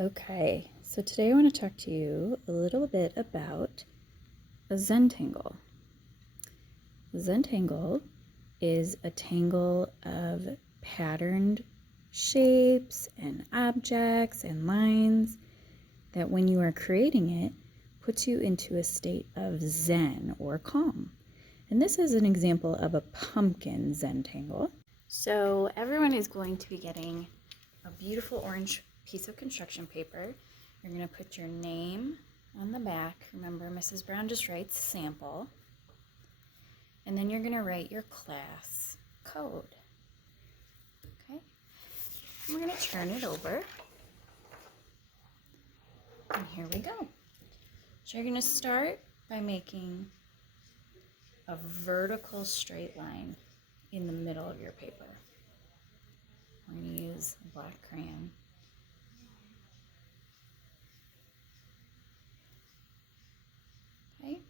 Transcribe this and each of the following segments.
Okay, so today I want to talk to you a little bit about a Zentangle. A Zentangle is a tangle of patterned shapes and objects and lines that when you are creating it puts you into a state of zen or calm. And this is an example of a pumpkin Zentangle. So everyone is going to be getting a beautiful orange piece of construction paper. You're going to put your name on the back. Remember, Mrs. Brown just writes sample. And then you're going to write your class code. Okay? And we're going to turn it over. And here we go. So you're going to start by making a vertical straight line in the middle of your paper. We're going to use a black crayon. Okay?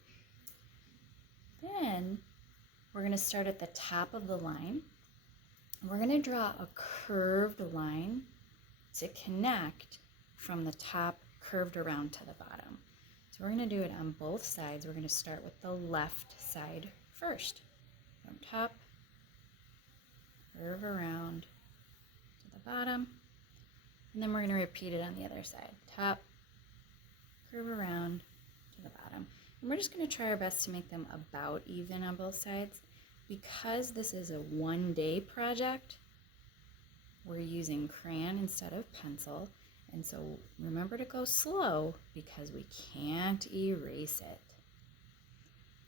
Then we're going to start at the top of the line. We're going to draw a curved line to connect from the top curved around to the bottom. So we're going to do it on both sides. We're going to start with the left side first. From top, curve around to the bottom, and then we're going to repeat it on the other side. Top, curve around to the bottom. And we're just going to try our best to make them about even on both sides. Because this is a one-day project, we're using crayon instead of pencil. And so remember to go slow because we can't erase it.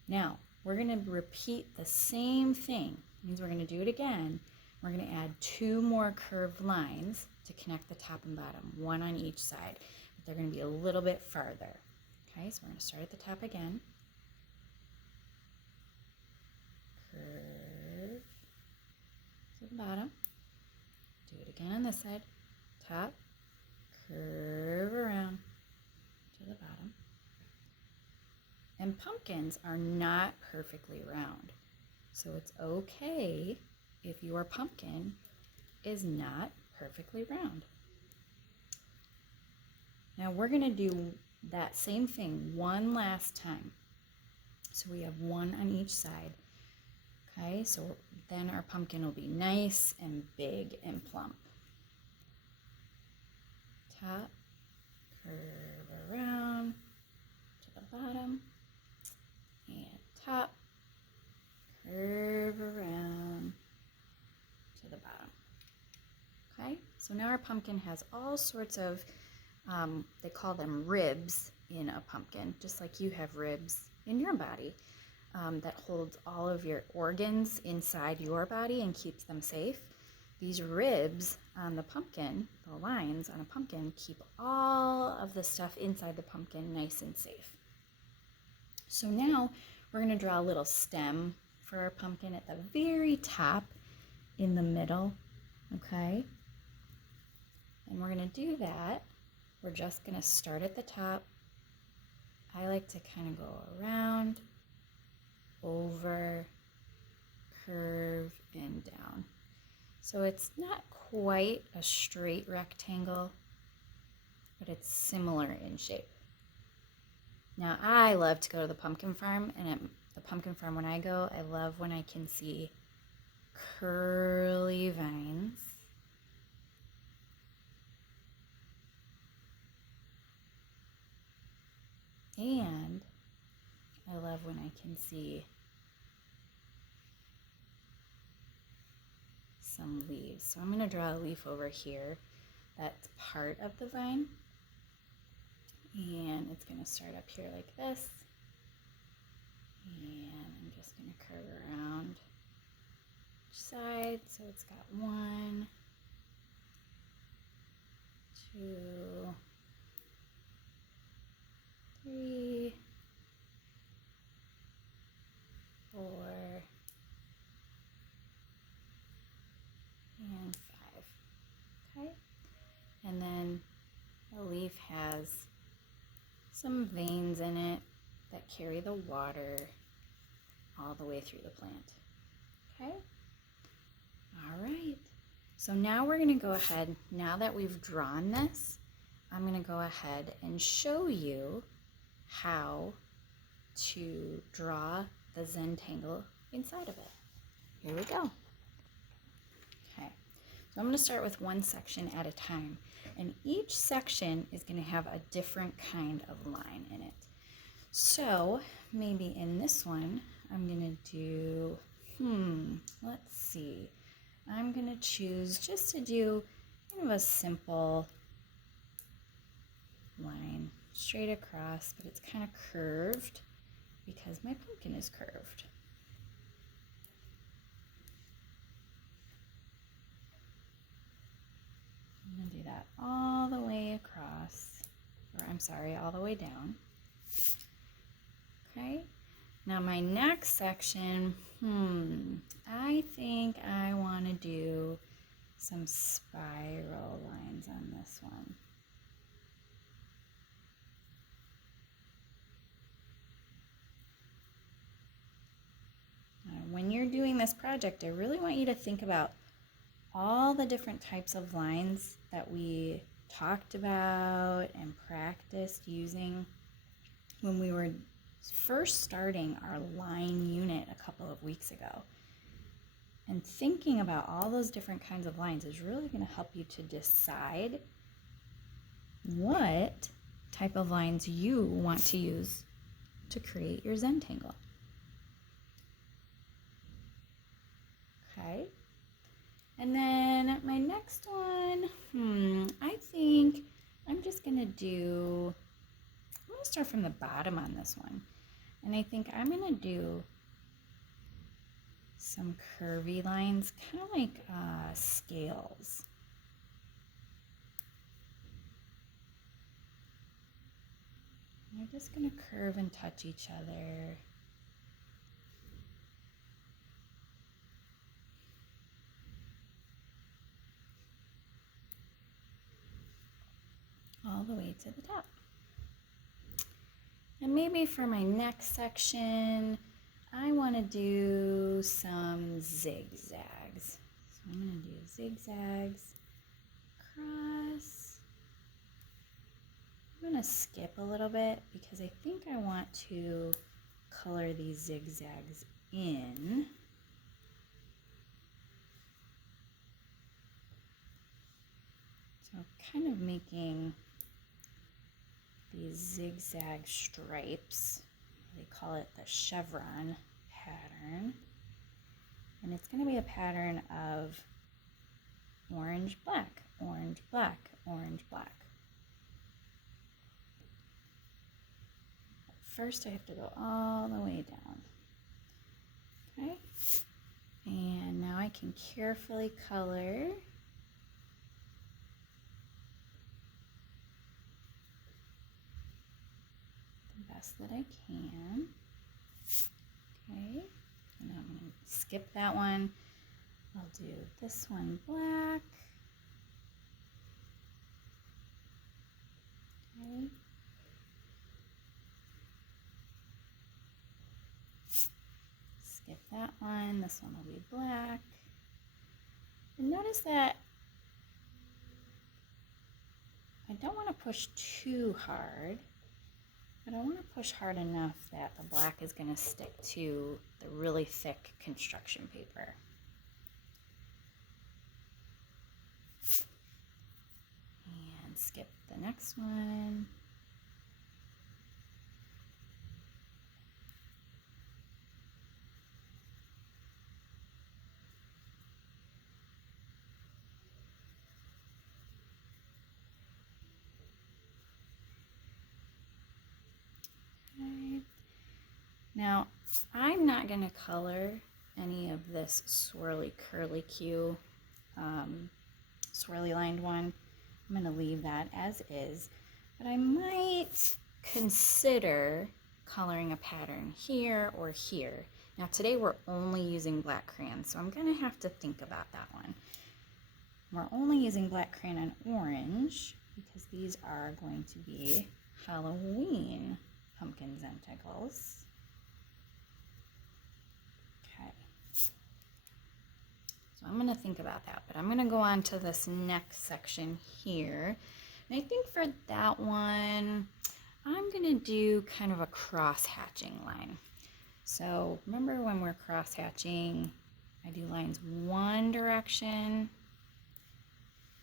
Now, we're going to repeat the same thing. It means we're going to do it again. We're going to add 2 more curved lines to connect the top and bottom, one on each side. But they're going to be a little bit farther. Okay, so we're going to start at the top again. Curve to the bottom. Do it again on this side. Top, curve around to the bottom. And pumpkins are not perfectly round. So it's okay if your pumpkin is not perfectly round. Now we're going to do that same thing one last time. So we have 1 on each side. Okay, so then our pumpkin will be nice and big and plump. Top, curve around to the bottom, and top, curve around to the bottom. Okay, so now our pumpkin has all sorts of, they call them ribs in a pumpkin, just like you have ribs in your body. That holds all of your organs inside your body and keeps them safe. These ribs on the pumpkin, the lines on a pumpkin, keep all of the stuff inside the pumpkin nice and safe. So now we're going to draw a little stem for our pumpkin at the very top in the middle, okay? And we're going to do that. We're just going to start at the top. I like to kind of go around, over, curve, and down. So it's not quite a straight rectangle, but it's similar in shape. Now I love to go to the pumpkin farm, and at the pumpkin farm when I go, I love when I can see curly vines. And I love when I can see some leaves. So I'm going to draw a leaf over here that's part of the vine. And it's going to start up here like this. And I'm just going to curve around each side. So it's got 1, 2, 3, 4, and 5. Okay? And then the leaf has some veins in it that carry the water all the way through the plant. Okay? All right. So now we're going to go ahead, now that we've drawn this, I'm going to go ahead and show you how to draw the Zentangle inside of it. Here we go. Okay, so I'm going to start with one section at a time, and each section is going to have a different kind of line in it. So maybe in this one, I'm going to do, let's see. I'm going to choose just to do kind of a simple line straight across, but it's kind of curved because my pumpkin is curved. I'm going to do that all the way across, or I'm sorry, all the way down. Okay, now my next section, I think I want to do some spiral lines on this one. When you're doing this project, I really want you to think about all the different types of lines that we talked about and practiced using when we were first starting our line unit a couple of weeks ago. And thinking about all those different kinds of lines is really going to help you to decide what type of lines you want to use to create your Zentangle. Okay, and then my next one, I think I'm just going to start from the bottom on this one. And I think I'm going to do some curvy lines, kind of like scales. They're just going to curve and touch each other. All the way to the top. And maybe for my next section, I want to do some zigzags. So I'm going to do zigzags across. I'm going to skip a little bit because I think I want to color these zigzags in. So kind of making these zigzag stripes. They call it the chevron pattern. And it's going to be a pattern of orange, black, orange, black, orange, black. First, I have to go all the way down. Okay? And now I can carefully color the best that I can. Okay, and I'm going to skip that one. I'll do this one black. Okay. Skip that one. This one will be black. And notice that I don't want to push too hard, but I want to push hard enough that the black is going to stick to the really thick construction paper. And skip the next one. Now, I'm not going to color any of this swirly curly Q swirly lined one. I'm going to leave that as is, but I might consider coloring a pattern here or here. Now today we're only using black crayon, so I'm going to have to think about that one. We're only using black crayon and orange because these are going to be Halloween pumpkin Zentangles. So I'm going to think about that, but I'm going to go on to this next section here. And I think for that one, I'm gonna do kind of a cross hatching line. So remember when we're cross hatching, I do lines one direction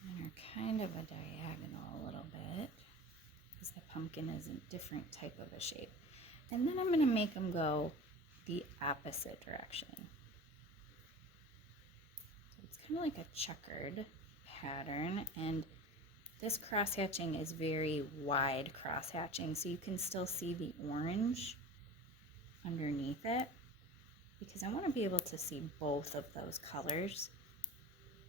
and are kind of a diagonal a little bit because the pumpkin is a different type of a shape. And then I'm gonna make them go the opposite direction. So it's kind of like a checkered pattern, and this cross hatching is very wide cross hatching, so you can still see the orange underneath it because I want to be able to see both of those colors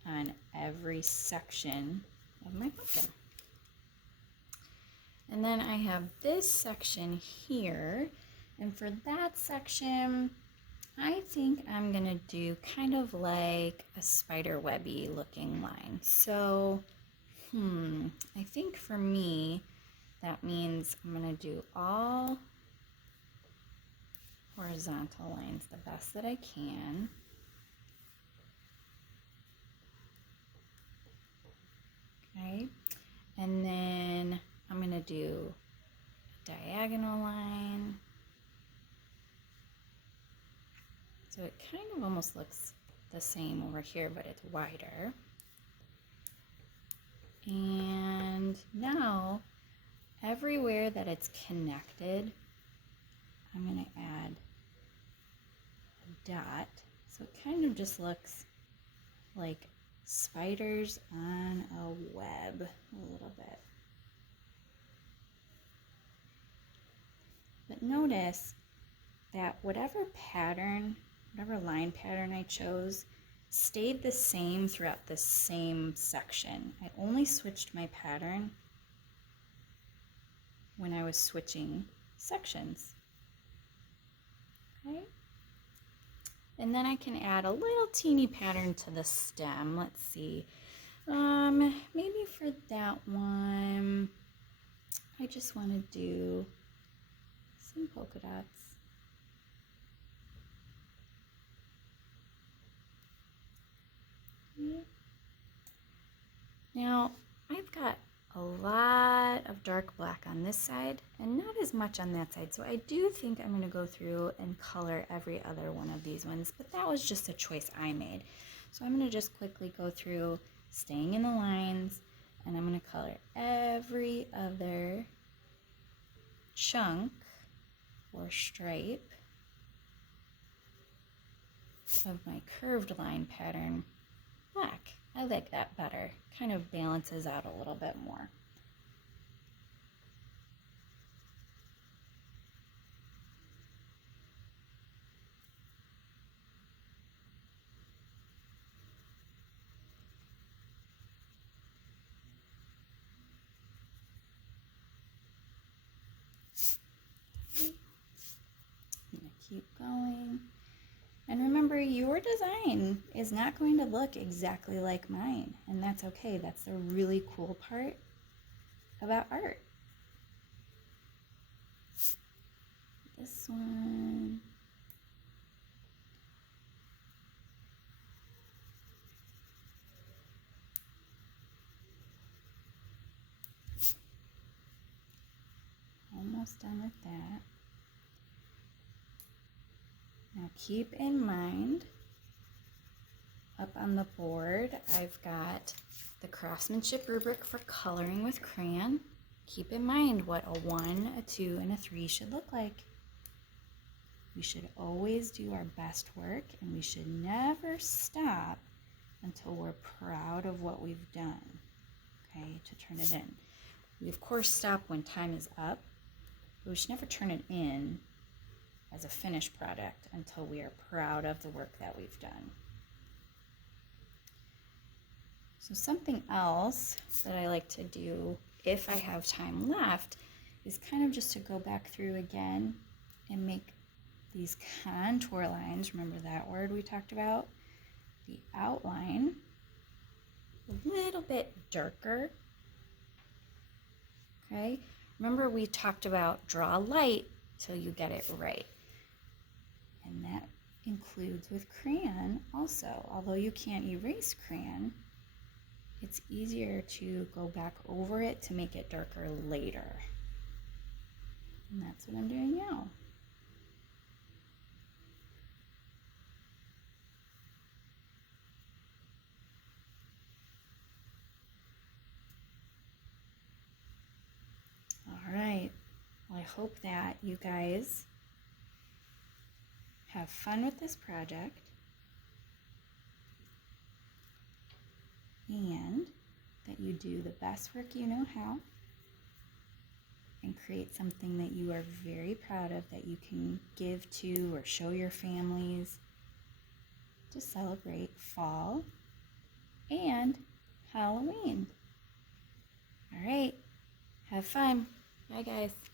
on every section of my pumpkin. And then I have this section here, and for that section I think I'm gonna do kind of like a spider webby looking line. So I think for me that means I'm gonna do all horizontal lines the best that I can. Okay, and then I'm gonna do a diagonal line. So it kind of almost looks the same over here, but it's wider. And now everywhere that it's connected, I'm going to add a dot. So it kind of just looks like spiders on a web a little bit. But notice that whatever pattern, whatever line pattern I chose, stayed the same throughout the same section. I only switched my pattern when I was switching sections. Okay. And then I can add a little teeny pattern to the stem. Let's see. Maybe for that one, I just want to do some polka dots. Now, I've got a lot of dark black on this side and not as much on that side, so I do think I'm going to go through and color every other one of these ones, but that was just a choice I made. So I'm going to just quickly go through, staying in the lines, and I'm going to color every other chunk or stripe of my curved line pattern black. I like that better. Kind of balances out a little bit more. I'm going to keep going. And remember, your design is not going to look exactly like mine, and that's okay. That's the really cool part about art. This one. Almost done with that. Now keep in mind, up on the board, I've got the craftsmanship rubric for coloring with crayon. Keep in mind what a 1, a 2, and a 3 should look like. We should always do our best work, and we should never stop until we're proud of what we've done, okay, to turn it in. We, of course, stop when time is up, but we should never turn it in as a finished product until we are proud of the work that we've done. So something else that I like to do if I have time left is kind of just to go back through again and make these contour lines. Remember that word we talked about? The outline a little bit darker. Okay, remember we talked about draw light till you get it right. And that includes with crayon also. Although you can't erase crayon, it's easier to go back over it to make it darker later. And that's what I'm doing now. All right. Well, I hope that you guys have fun with this project and that you do the best work you know how and create something that you are very proud of that you can give to or show your families to celebrate fall and Halloween. All right, have fun. Bye, guys.